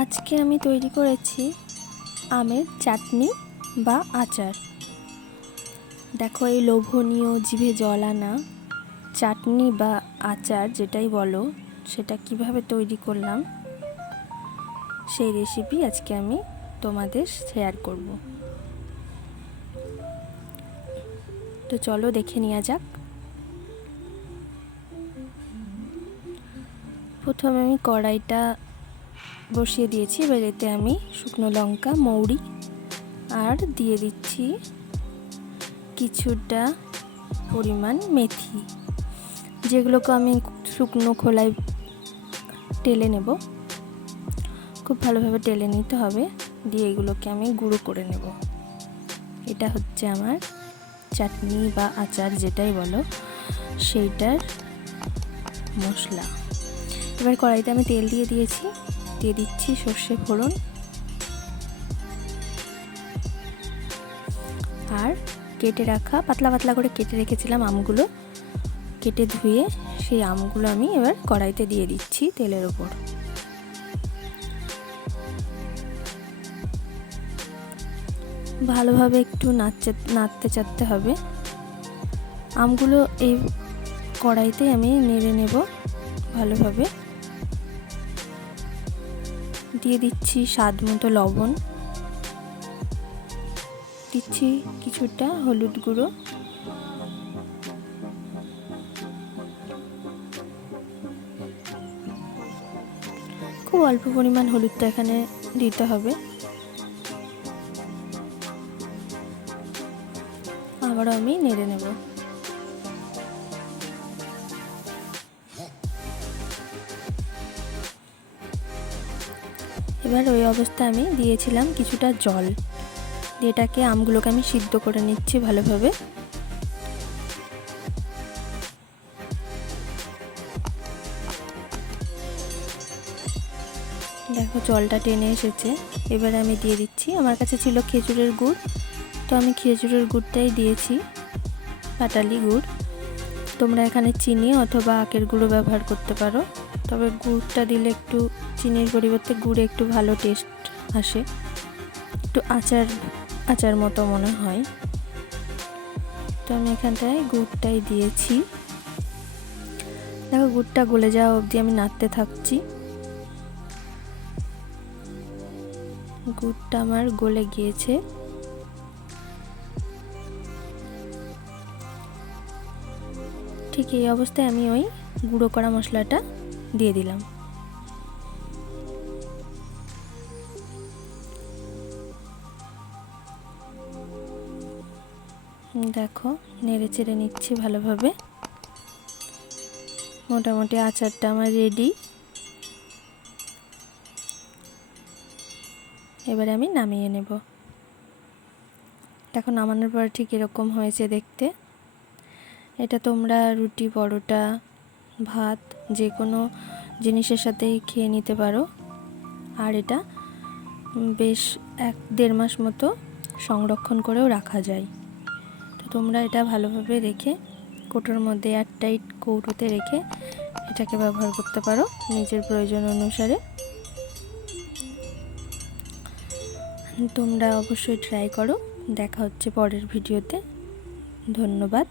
আজকে আমি তৈরি করেছি আমের চাটনি বা আচার। দেখো এই লোভনীয় জিভে জল আনা চাটনি বা আচার যেটাই বলো সেটা কিভাবে তৈরি করলাম সেই রেসিপি আজকে আমি তোমাদের শেয়ার করব। তো চলো দেখে নেওয়া যাক। প্রথমে আমি কড়াইটা বসিয়ে দিয়েছি। এবার এতে আমি শুকনো লঙ্কা, মৌরি আর দিয়ে দিচ্ছি কিছুটা পরিমাণ মেথি, যেগুলোকে আমি শুকনো খোলায় টেলে নেব। খুব ভালোভাবে টেলে নিতে হবে, দিয়ে এগুলোকে আমি গুঁড়ো করে নেব। এটা হচ্ছে আমার চাটনি বা আচার যেটাই বলো সেইটার মশলা। এবার কড়াইতে আমি তেল দিয়ে দিয়েছি, দিয়ে দিচ্ছি সর্ষে ফোড়ন আর কেটে রাখা পাতলা পাতলা করে কেটে রেখেছিলাম আমগুলো, কেটে ধুয়ে সেই আমগুলো আমি এবার কড়াইতে দিয়ে দিচ্ছি তেলের ওপর। ভালোভাবে একটু নাড়তে চাড়তে হবে। আমগুলো এই কড়াইতে আমি নেড়ে নেব ভালোভাবে। দিয়ে দিচ্ছি স্বাদ মতো লবণ, দিচ্ছি কিছুটা হলুদ গুঁড়ো, খুব অল্প পরিমাণ হলুদটা এখানে দিতে হবে। আবারও আমি নেড়ে নেব। এবার ওই অবস্থায় আমি দিয়েছিলাম কিছুটা জল, দিয়ে এটাকে আমগুলোকে আমি সিদ্ধ করে নিচ্ছি ভালোভাবে। দেখো জলটা টেনে এসেছে। এবারে আমি দিয়ে দিচ্ছি, আমার কাছে ছিল খেজুরের গুড়, তো আমি খেজুরের গুড়টাই দিয়েছি, পাটালি গুড়। তোমরা এখানে চিনি অথবা আখের গুঁড়ো ব্যবহার করতে পারো, তবে গুড়টা দিলে একটু চিনির পরিবর্তে গুড়ে একটু ভালো টেস্ট আসে, একটু আচার মতো মনে হয়। তো আমি এখানটায় গুড়টাই দিয়েছি। দেখো গুড়টা গলে যাওয়া অবধি আমি নাড়তে থাকছি। গুড়টা আমার গলে গিয়েছে। ঠিক এই অবস্থায় আমি ওই গুঁড়ো করা মশলাটা দিয়ে দিলাম। দেখো নেড়ে চেড়ে নিচ্ছি ভালোভাবে। মোটামুটি আচারটা আমার রেডি। এবারে আমি নামিয়ে নেব। দেখো নামানোর পর ঠিক এরকম হয়েছে দেখতে। এটা তোমরা রুটি, পরোটা, ভাত যে কোনো জিনিসের সাথেই খেয়ে নিতে পারো। আর এটা বেশ 1-1.5 মাস মতো সংরক্ষণ করেও রাখা যায়। তো তোমরা এটা ভালোভাবে রেখে কৌটোর মধ্যে এয়ারটাইট কৌটোতে রেখে এটাকে ব্যবহার করতে পারো নিজের প্রয়োজন অনুসারে। তোমরা অবশ্যই ট্রাই করো। দেখা হচ্ছে পরের ভিডিওতে। ধন্যবাদ।